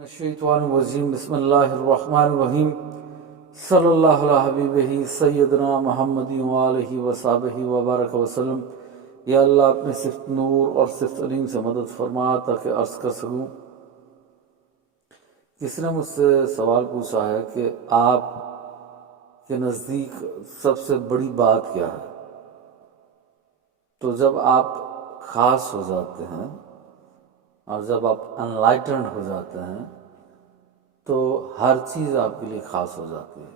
من الشیطان الرجیم بسم اللہ الرحمن الرحیم صلی اللہ علیہ حبیبہ سیدنا محمد وآلہ وصحبہ وبارک وسلم۔ یا اللہ اپنے صفت نور اور صفت علیم سے مدد فرما تاکہ عرض کر سکوں۔ کسی نے مجھ سے سوال پوچھا ہے کہ آپ کے نزدیک سب سے بڑی بات کیا ہے؟ تو جب آپ خاص ہو جاتے ہیں اور جب آپ انلائٹنڈ ہو جاتے ہیں تو ہر چیز آپ کے لیے خاص ہو جاتی ہے۔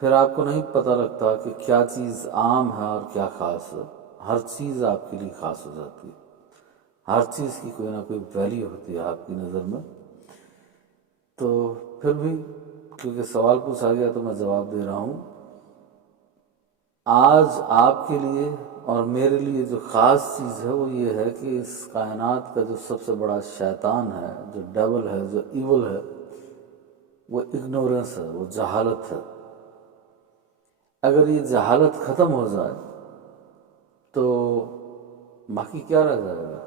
پھر آپ کو نہیں پتہ لگتا کہ کیا چیز عام ہے اور کیا خاص ہے۔ ہر چیز آپ کے لیے خاص ہو جاتی ہے، ہر چیز کی کوئی نہ کوئی ویلیو ہوتی ہے آپ کی نظر میں۔ تو پھر بھی کیونکہ سوال پوچھا گیا تو میں جواب دے رہا ہوں۔ آج آپ کے لیے اور میرے لیے جو خاص چیز ہے وہ یہ ہے کہ اس کائنات کا جو سب سے بڑا شیطان ہے، جو ڈیول ہے، جو ایول ہے، وہ اگنورنس ہے، وہ جہالت ہے۔ اگر یہ جہالت ختم ہو جائے تو باقی کیا رہ جائے گا؟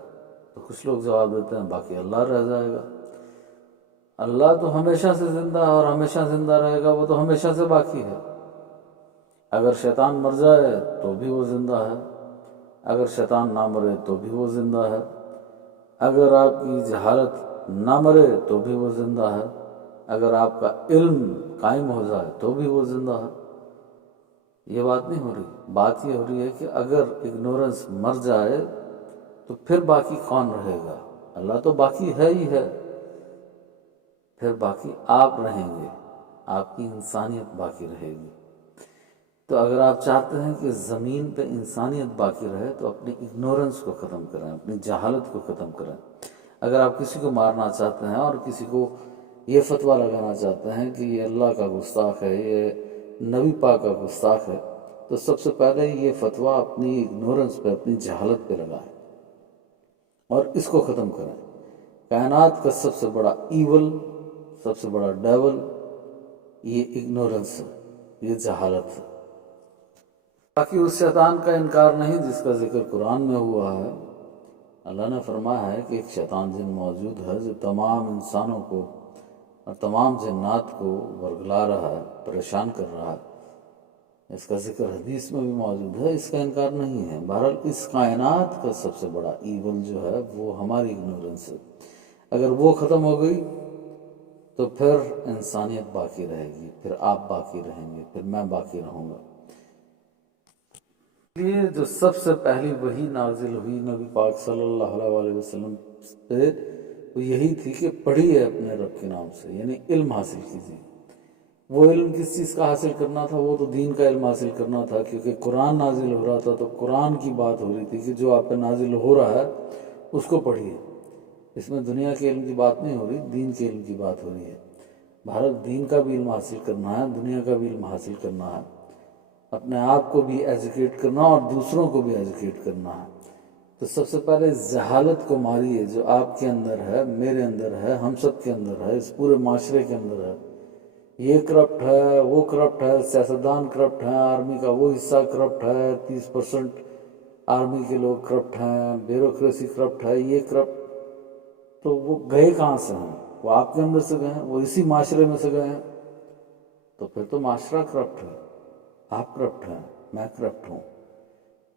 تو کچھ لوگ جواب دیتے ہیں باقی اللہ رہ جائے گا۔ اللہ تو ہمیشہ سے زندہ ہے اور ہمیشہ زندہ رہے گا، وہ تو ہمیشہ سے باقی ہے۔ اگر شیطان مر جائے تو بھی وہ زندہ ہے، اگر شیطان نہ مرے تو بھی وہ زندہ ہے، اگر آپ کی جہالت نہ مرے تو بھی وہ زندہ ہے، اگر آپ کا علم قائم ہو جائے تو بھی وہ زندہ ہے۔ یہ بات نہیں ہو رہی، بات یہ ہو رہی ہے کہ اگر اگنورنس مر جائے تو پھر باقی کون رہے گا؟ اللہ تو باقی ہے ہی ہے، پھر باقی آپ رہیں گے، آپ کی انسانیت باقی رہے گی۔ تو اگر آپ چاہتے ہیں کہ زمین پہ انسانیت باقی رہے تو اپنی اگنورنس کو ختم کریں، اپنی جہالت کو ختم کریں۔ اگر آپ کسی کو مارنا چاہتے ہیں اور کسی کو یہ فتویٰ لگانا چاہتے ہیں کہ یہ اللہ کا گستاخ ہے، یہ نبی پاک کا گستاخ ہے، تو سب سے پہلے یہ فتویٰ اپنی اگنورنس پہ، اپنی جہالت پہ لگائیں اور اس کو ختم کریں۔ کائنات کا سب سے بڑا ایول، سب سے بڑا ڈیول یہ اگنورنس ہے، یہ جہالت ہے۔ باقی اس شیطان کا انکار نہیں جس کا ذکر قرآن میں ہوا ہے۔ اللہ نے فرمایا ہے کہ ایک شیطان جن موجود ہے جو تمام انسانوں کو اور تمام جنات کو ورگلا رہا ہے، پریشان کر رہا ہے۔ اس کا ذکر حدیث میں بھی موجود ہے، اس کا انکار نہیں ہے۔ بہرحال اس کائنات کا سب سے بڑا ایول جو ہے وہ ہماری اگنورنس ہے۔ اگر وہ ختم ہو گئی تو پھر انسانیت باقی رہے گی، پھر آپ باقی رہیں گے، پھر میں باقی رہوں گا۔ یہ جو سب سے پہلی وحی نازل ہوئی نبی پاک صلی اللہ علیہ وسلم سے وہ یہی تھی کہ پڑھیے اپنے رب کے نام سے، یعنی علم حاصل کیجیے۔ وہ علم کس چیز کا حاصل کرنا تھا؟ وہ تو دین کا علم حاصل کرنا تھا، کیونکہ قرآن نازل ہو رہا تھا تو قرآن کی بات ہو رہی تھی کہ جو آپ پہ نازل ہو رہا ہے اس کو پڑھیے۔ اس میں دنیا کے علم کی بات نہیں ہو رہی، دین کے علم کی بات ہو رہی ہے۔ بھارت دین کا بھی علم حاصل کرنا ہے، دنیا کا بھی علم حاصل کرنا ہے، اپنے آپ کو بھی ایجوکیٹ کرنا اور دوسروں کو بھی ایجوکیٹ کرنا ہے۔ تو سب سے پہلے جہالت کو ماریے جو آپ کے اندر ہے، میرے اندر ہے، ہم سب کے اندر ہے، اس پورے معاشرے کے اندر ہے۔ یہ کرپٹ ہے، وہ کرپٹ ہے، سیاستدان کرپٹ ہیں، آرمی کا وہ حصہ کرپٹ ہے، 30% آرمی کے لوگ کرپٹ ہیں، بیوروکریسی کرپٹ ہے، یہ کرپٹ۔ تو وہ گئے کہاں سے ہیں؟ وہ آپ کے اندر سے گئے ہیں، وہ اسی معاشرے میں سے گئے ہیں۔ تو پھر تو معاشرہ کرپٹ ہے، آپ کرپٹ ہیں، میں کرپٹ ہوں۔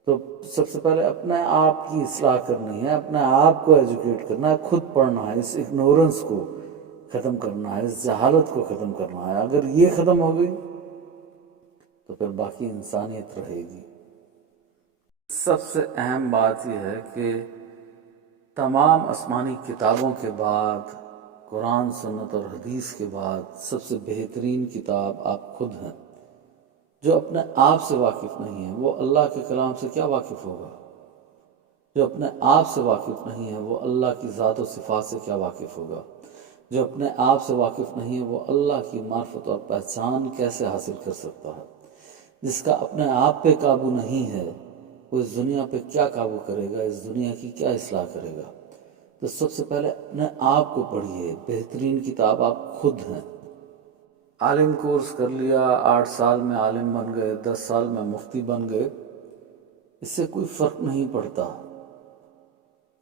تو سب سے پہلے اپنے آپ کی اصلاح کرنی ہے، اپنے آپ کو ایجوکیٹ کرنا ہے، خود پڑھنا ہے، اس اگنورنس کو ختم کرنا ہے، اس جہالت کو ختم کرنا ہے۔ اگر یہ ختم ہو گئی تو پھر باقی انسانیت رہے گی۔ سب سے اہم بات یہ ہے کہ تمام آسمانی کتابوں کے بعد، قرآن، سنت اور حدیث کے بعد سب سے بہترین کتاب آپ خود ہیں۔ جو اپنے آپ سے واقف نہیں ہے وہ اللہ کے کلام سے کیا واقف ہوگا؟ جو اپنے آپ سے واقف نہیں ہے وہ اللہ کی ذات و صفات سے کیا واقف ہوگا؟ جو اپنے آپ سے واقف نہیں ہے وہ اللہ کی معرفت اور پہچان کیسے حاصل کر سکتا ہے؟ جس کا اپنے آپ پہ قابو نہیں ہے وہ اس دنیا پہ کیا قابو کرے گا، اس دنیا کی کیا اصلاح کرے گا؟ تو سب سے پہلے اپنے آپ کو پڑھیے، بہترین کتاب آپ خود ہیں۔ عالم کورس کر لیا، 8 سال میں عالم بن گئے، 10 سال میں مفتی بن گئے، اس سے کوئی فرق نہیں پڑتا،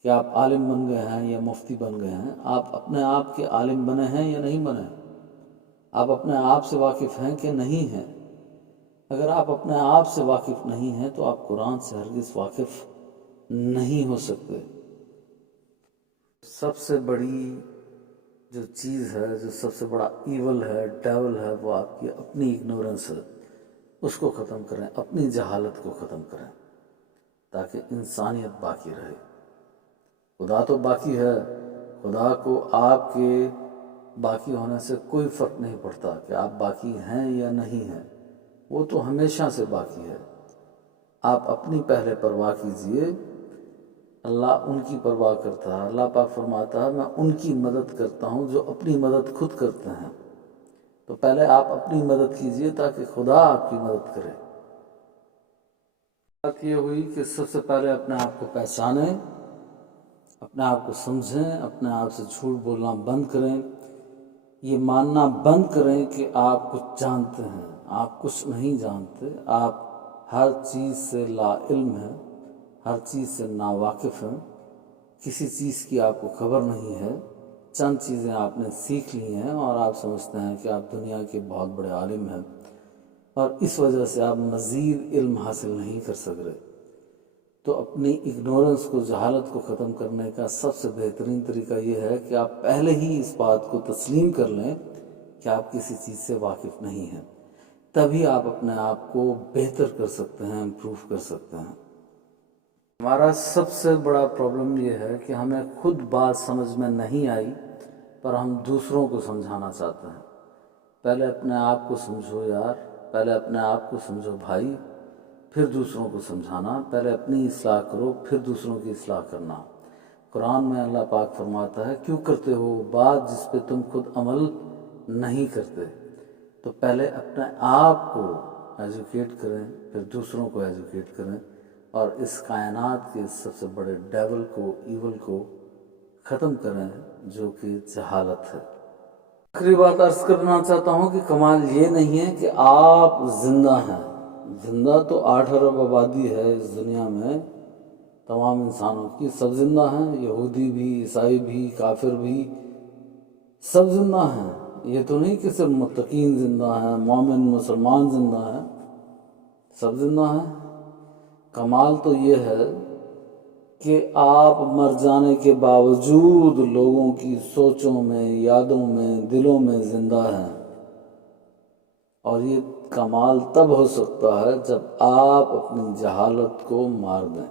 کہ آپ عالم بن گئے ہیں یا مفتی بن گئے ہیں، آپ اپنے آپ کے عالم بنے ہیں یا نہیں بنے، آپ اپنے آپ سے واقف ہیں کہ نہیں ہیں۔ اگر آپ اپنے آپ سے واقف نہیں ہیں تو آپ قرآن سے ہرگز واقف نہیں ہو سکتے۔ سب سے بڑی جو چیز ہے، جو سب سے بڑا ایول ہے، ڈیول ہے، وہ آپ کی اپنی اگنورنس ہے۔ اس کو ختم کریں، اپنی جہالت کو ختم کریں، تاکہ انسانیت باقی رہے۔ خدا تو باقی ہے، خدا کو آپ کے باقی ہونے سے کوئی فرق نہیں پڑتا کہ آپ باقی ہیں یا نہیں ہیں، وہ تو ہمیشہ سے باقی ہے۔ آپ اپنی پہلے پرواہ کیجئے، اللہ ان کی پرواہ کرتا ہے۔ اللہ پاک فرماتا ہے میں ان کی مدد کرتا ہوں جو اپنی مدد خود کرتے ہیں۔ تو پہلے آپ اپنی مدد کیجئے تاکہ خدا آپ کی مدد کرے۔ بات یہ ہوئی کہ سب سے پہلے اپنے آپ کو پہچانیں، اپنے آپ کو سمجھیں، اپنے آپ سے جھوٹ بولنا بند کریں، یہ ماننا بند کریں کہ آپ کچھ جانتے ہیں۔ آپ کچھ نہیں جانتے، آپ ہر چیز سے لا علم ہیں، ہر چیز سے ناواقف ہیں، کسی چیز کی آپ کو خبر نہیں ہے۔ چند چیزیں آپ نے سیکھ لی ہیں اور آپ سمجھتے ہیں کہ آپ دنیا کے بہت بڑے عالم ہیں، اور اس وجہ سے آپ مزید علم حاصل نہیں کر سک رہے۔ تو اپنی اگنورنس کو، جہالت کو ختم کرنے کا سب سے بہترین طریقہ یہ ہے کہ آپ پہلے ہی اس بات کو تسلیم کر لیں کہ آپ کسی چیز سے واقف نہیں ہیں، تبھی آپ اپنے آپ کو بہتر کر سکتے ہیں، امپروو کر سکتے ہیں۔ ہمارا سب سے بڑا پرابلم یہ ہے کہ ہمیں خود بات سمجھ میں نہیں آئی پر ہم دوسروں کو سمجھانا چاہتے ہیں۔ پہلے اپنے آپ کو سمجھو یار، پہلے اپنے آپ کو سمجھو بھائی، پھر دوسروں کو سمجھانا۔ پہلے اپنی اصلاح کرو، پھر دوسروں کی اصلاح کرنا۔ قرآن میں اللہ پاک فرماتا ہے کیوں کرتے ہو بات جس پہ تم خود عمل نہیں کرتے؟ تو پہلے اپنے آپ کو ایجوکیٹ کریں، پھر دوسروں کو ایجوکیٹ کریں، اور اس کائنات کے سب سے بڑے ڈیول کو، ایول کو ختم کریں جو کہ جہالت ہے۔ آخری بات عرض کرنا چاہتا ہوں کہ کمال یہ نہیں ہے کہ آپ زندہ ہیں، زندہ تو 8 ارب آبادی ہے اس دنیا میں، تمام انسانوں کی سب زندہ ہیں، یہودی بھی، عیسائی بھی، کافر بھی، سب زندہ ہیں۔ یہ تو نہیں کہ صرف متقین زندہ ہیں، مومن مسلمان زندہ ہیں، سب زندہ ہیں۔ کمال تو یہ ہے کہ آپ مر جانے کے باوجود لوگوں کی سوچوں میں، یادوں میں، دلوں میں زندہ ہیں، اور یہ کمال تب ہو سکتا ہے جب آپ اپنی جہالت کو مار دیں۔